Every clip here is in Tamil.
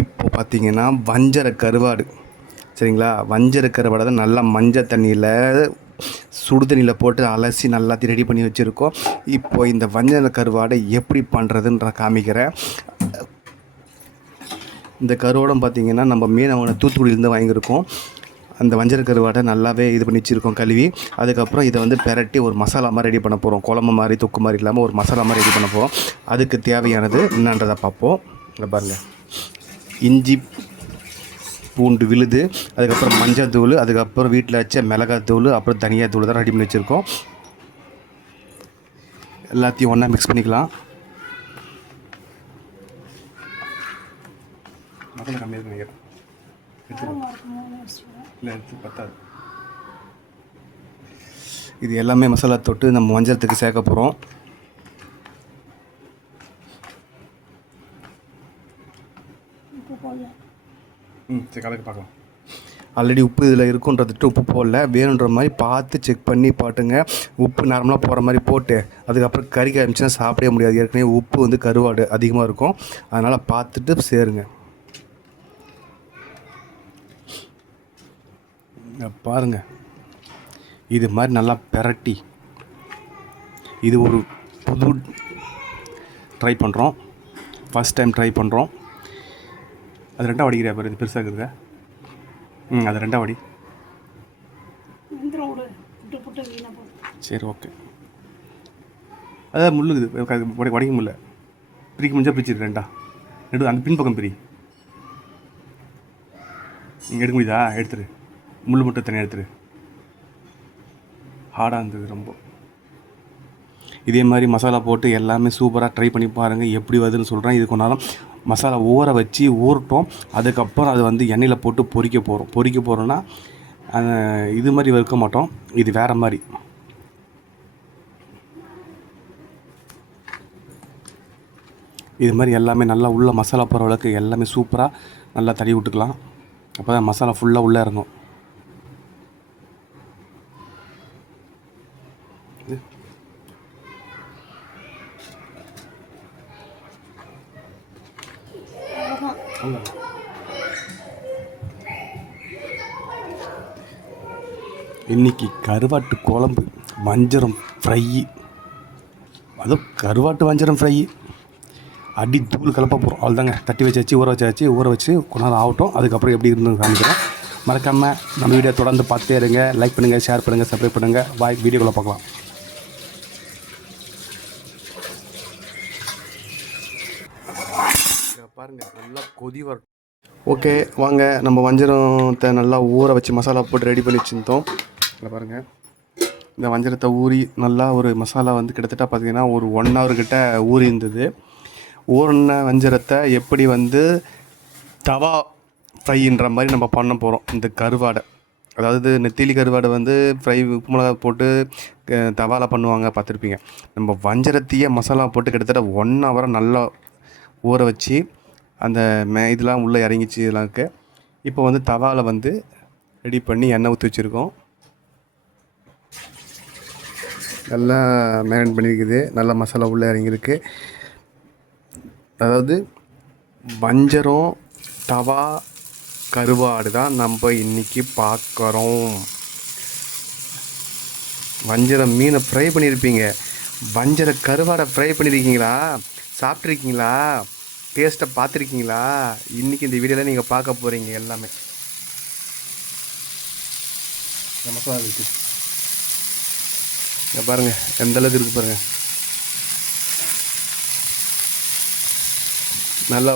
இப்போ பார்த்தீங்கன்னா வஞ்சர கருவாடு சரிங்களா. வஞ்சர கருவாடை தான் நல்லா மஞ்சள் தண்ணியில் சுடு தண்ணியில் போட்டு அலசி நல்லாத்தையும் ரெடி பண்ணி வச்சுருக்கோம். இப்போது இந்த வஞ்சர கருவாடை எப்படி பண்ணுறதுன்ற காமிக்கிறேன். இந்த கருவாடம் பார்த்திங்கன்னா நம்ம மீனவனை தூத்துக்குடியிலேருந்து வாங்கியிருக்கோம். அந்த வஞ்சர கருவாடை நல்லாவே இது பண்ணி வச்சுருக்கோம் கழுவி. அதுக்கப்புறம் இதை வந்து பெரட்டி ஒரு மசாலா மாதிரி ரெடி பண்ண போகிறோம். குழம்பு மாதிரி தொக்கு மாதிரி இல்லாமல் ஒரு மசாலா மாதிரி ரெடி பண்ண போகிறோம். அதுக்கு தேவையானது என்னன்றதை பார்ப்போம். இங்கே பாருங்கள், இஞ்சி பூண்டு விழுது, அதுக்கப்புறம் மஞ்சள் தூள், அதுக்கப்புறம் வீட்டில் வச்ச மிளகாய் தூள், அப்புறம் தனியாக தூள் தான் ரெடி பண்ணி வச்சுருக்கோம். எல்லாத்தையும் ஒன்றா மிக்ஸ் பண்ணிக்கலாம். மசாலா கம்மியாக நினைக்கிறேன், இல்லை எடுத்து பத்தாது. இது எல்லாமே மசாலா தொட்டு நம்ம வஞ்சரத்துக்கு சேர்க்க போகிறோம். சரி, கலக்கு பார்க்கலாம். ஆல்ரெடி உப்பு இதில் இருக்குன்றதுட்டு உப்பு போடல, வேணுன்ற மாதிரி பார்த்து செக் பண்ணி பாட்டுங்க. உப்பு நார்மலாக போகிற மாதிரி போட்டு அதுக்கப்புறம் கறிக்க ஆரம்பிச்சுன்னா சாப்பிடவே முடியாது. ஏற்கனவே உப்பு வந்து கருவாடு அதிகமாக இருக்கும், அதனால் பார்த்துட்டு சேருங்க. பாருங்கள், இது மாதிரி நல்லா பெரட்டி, இது ஒரு புது ட்ரை பண்ணுறோம், ஃபஸ்ட் டைம் ட்ரை பண்ணுறோம். அது ரெண்டாக வடிக்கிறியா பாரு, இது பெருசாக இருக்குதுங்க. அது ரெண்டாக வடி. சரி, ஓகே. அதான் முள்ளுக்குது, வடிக்க முடியல. பிரிக்க முடிஞ்சால் பிரிச்சிரு ரெண்டா. அந்த பின்பக்கம் பிரி. நீங்கள் எடுக்க முடியுதா? எடுத்துரு. முள் மட்டும் தனியாக எடுத்துரு. ஹார்டாக இருந்தது ரொம்ப. இதே மாதிரி மசாலா போட்டு எல்லாமே சூப்பராக ட்ரை பண்ணி பாருங்கள், எப்படி வருதுன்னு சொல்கிறேன். இது கொண்டாலும் மசாலா ஊற வச்சு ஊறட்டும். அதுக்கப்புறம் அது வந்து எண்ணெயில் போட்டு பொரிக்க போகிறோன்னா இது மாதிரி வறுக்க மாட்டோம், இது வேறு மாதிரி. இது மாதிரி எல்லாமே நல்லா உள்ள மசாலா போகிற அளவுக்கு எல்லாமே சூப்பராக நல்லா தடவி விட்டுக்கலாம். அப்போ தான் மசாலா ஃபுல்லாக உள்ளே இறங்கும். இன்றைக்கி கருவாட்டு குழம்பு, வஞ்சரம் ஃப்ரை, அதுவும் கருவாட்டு வஞ்சரம் ஃப்ரை அடி தூள் கலப்ப போகிறோம். அவ்வளோதாங்க. தட்டி வச்சாச்சு, ஊற வச்சு கொஞ்ச நேரம் ஆகட்டும். அதுக்கப்புறம் எப்படி இருந்து காமிக்கிறோம். மறக்காமல் நம்ம வீடியோ தொடர்ந்து பார்த்தே இருங்க. லைக் பண்ணுங்கள், ஷேர் பண்ணுங்கள், சப்ஸ்கிரைப் பண்ணுங்கள். வீடியோக்குள்ளே பார்க்கலாம். பாருங்கள், நல்லா கொதி வரும். ஓகே, வாங்க நம்ம வஞ்சரத்தை நல்லா ஊற வச்சு மசாலா போட்டு ரெடி பண்ணி வச்சுருந்தோம். இல்லை பாருங்கள், இந்த வஞ்சரத்தை ஊறி நல்லா ஒரு மசாலா வந்து கிட்டத்தட்ட பார்த்திங்கன்னா ஒரு 1 hour கிட்ட ஊறி இருந்தது. ஊறின வஞ்சரத்தை எப்படி வந்து தவா ஃப்ரைன்ற மாதிரி நம்ம பண்ண போகிறோம். இந்த கருவாடை, அதாவது நெத்திலி கருவாடை வந்து ஃப்ரை உப்பு மிளகா போட்டு தவாவில் பண்ணுவாங்க, பார்த்துருப்பீங்க. நம்ம வஞ்சரத்தையே மசாலா போட்டு கிட்டத்தட்ட 1 hour நல்லா ஊற வச்சு அந்த இதெல்லாம் உள்ளே இறங்கிச்சு, இதெல்லாம் இருக்குது. இப்போ வந்து தவாவில் வந்து ரெடி பண்ணி எண்ணெய் ஊற்றி வச்சுருக்கோம். நல்லா மேரினேட் பண்ணியிருக்குது, நல்லா மசாலா உள்ளே இறங்கியிருக்கு. அதாவது வஞ்சரம் தவா கருவாடு தான் நம்ம இன்றைக்கி பார்க்குறோம். வஞ்சரம் மீனை ஃப்ரை பண்ணியிருப்பீங்க, வஞ்சர கருவாடை ஃப்ரை பண்ணியிருக்கீங்களா? சாப்பிட்ருக்கீங்களா? டேஸ்ட்டை பார்த்துருக்கீங்களா? இன்றைக்கி இந்த வீடியோவில் நீங்கள் பார்க்க போகிறீங்க எல்லாமே. மசாலா இருக்குது, இங்கே பாருங்கள் எந்தளவுக்கு இருக்குது பாருங்கள். நல்லா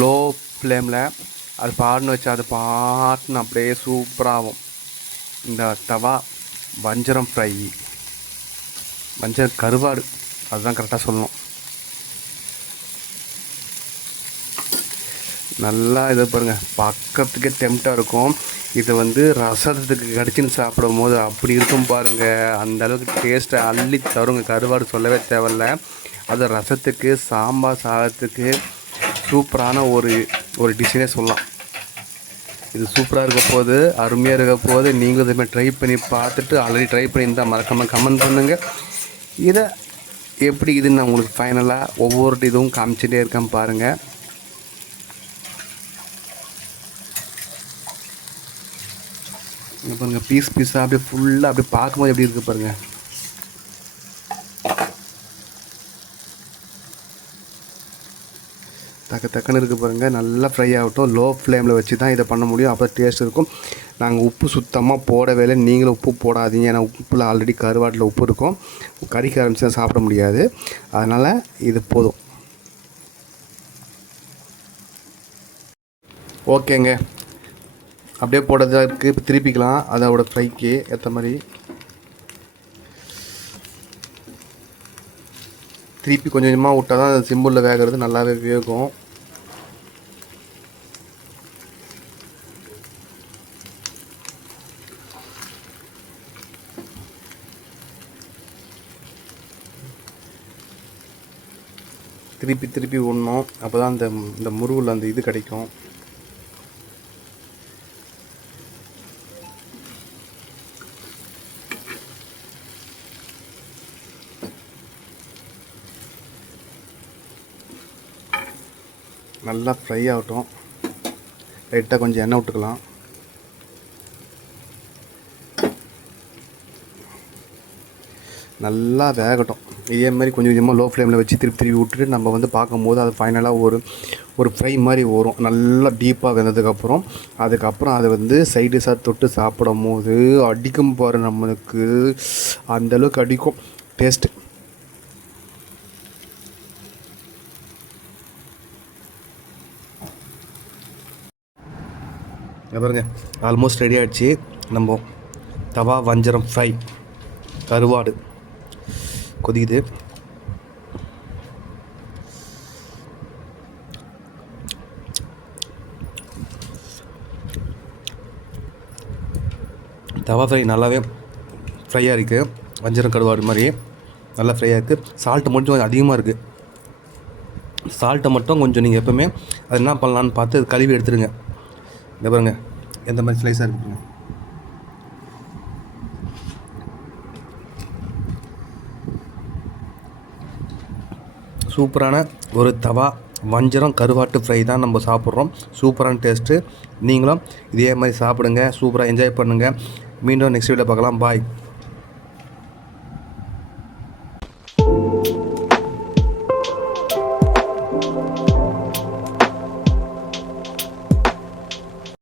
லோ ஃப்ளேமில் அது பாடுன்னு வச்சா அது பாட்டுன்னு அப்படியே சூப்பராகும். இந்த தவா வஞ்சரம் ஃப்ரை, வஞ்சர கருவாடு, அதுதான் கரெக்டாக சொல்லணும். நல்லா இதை பாருங்கள், பக்கத்துக்கே டெம்ட்டாக இருக்கும். இதை வந்து ரசத்துக்கு கடிச்சின்னு சாப்பிடும் போது அப்படி இருக்கும் பாருங்கள். அந்த அளவுக்கு டேஸ்ட்டை அள்ளி தருங்க. கருவாடு சொல்லவே தேவையில்ல. அது ரசத்துக்கு, சாம்பார் சாதத்துக்கு சூப்பரான ஒரு டிஷ்ஷனே சொல்லலாம். இது சூப்பராக இருக்க போது, அருமையாக இருக்க போது. நீங்களும் இதுமாதிரி ட்ரை பண்ணி பார்த்துட்டு, ஆல்ரெடி ட்ரை பண்ணியிருந்தால் மறக்காமல் கமெண்ட் பண்ணுங்கள். இதை எப்படி இதுன்னு நான் உங்களுக்கு ஃபைனலாக ஒவ்வொரு இதுவும் காமிச்சிட்டே இருக்கேன் பாருங்கள். இங்கே பாருங்கள் பீஸ் பீஸாக அப்படியே ஃபுல்லாக அப்படியே பார்க்கும்போது எப்படி இருக்குது பாருங்கள். டக்குன்னு இருக்குது பாருங்கள். நல்லா ஃப்ரை ஆகட்டும். லோ ஃப்ளேமில் வச்சு தான் இதை பண்ண முடியும். அப்போ டேஸ்ட் இருக்கும். நாங்கள் உப்பு சுத்தமாக போடவே இல்லை. நீங்களும் உப்பு போடாதீங்க. ஏன்னா உப்பில் ஆல்ரெடி கருவாட்டில் உப்பு இருக்கும். கறிக்கு ஆரம்பிச்சு தான் சாப்பிட முடியாது. அதனால் இது போதும். ஓகேங்க, அப்படியே போடுறதுக்கு இப்போ திருப்பிக்கலாம். அதோட ஃப்ரைக்கு ஏற்ற மாதிரி திருப்பி கொஞ்சம் கொஞ்சமாக விட்டால் தான் அது சிம்பிளில் வேகிறது நல்லாவே வேகும். திருப்பி திருப்பி விடணும். அப்போ தான் இந்த முருவில் அந்த இது கிடைக்கும். நல்லா ஃப்ரை ஆகட்டும். லைட்டாக கொஞ்சம் எண்ணெய் விட்டுக்கலாம். நல்லா வேகட்டும். இதே மாதிரி கொஞ்சம் கொஞ்சமாக லோ ஃப்ளேமில் வச்சு திருப்பி விட்டுட்டு நம்ம வந்து பார்க்கும்போது அது ஃபைனலாக ஒரு ஃப்ரை மாதிரி வரும். நல்லா டீப்பாக வெந்ததுக்கப்புறம் அதுக்கப்புறம் அதை வந்து சைடிஷாக தொட்டு சாப்பிடும் போது அடிக்கும் பாரு, நம்மளுக்கு அந்தளவுக்கு அடிக்கும் டேஸ்ட்டு. பாருங்க, ஆல்மோஸ்ட் ரெடி ஆகிடுச்சு. நம்ம தவா வஞ்சரம் ஃப்ரை கருவாடு கொதிக்குது. தவா ஃப்ரை நல்லாவே ஃப்ரையாக இருக்குது. வஞ்சரம் கருவாடு மாதிரி நல்லா ஃப்ரையாக இருக்குது. சால்ட்டு மட்டும் கொஞ்சம் அதிகமாக இருக்குது. சால்ட்டை மட்டும் கொஞ்சம் நீங்கள் எப்போவுமே அது என்ன பண்ணலான்னு பார்த்து அது கழுவி எடுத்துருங்க. இந்த பாருங்க எந்த மாதிரி ஸ்லைஸாக இருக்குங்க. சூப்பரான ஒரு தவா வஞ்சரம் கருவாட்டு ஃப்ரை தான் நம்ம சாப்பிட்றோம். சூப்பரான டேஸ்ட்டு. நீங்களும் இதே மாதிரி சாப்பிடுங்க. சூப்பராக என்ஜாய் பண்ணுங்கள். மீண்டும் நெக்ஸ்ட் வீடியோவில் பார்க்கலாம். பாய்.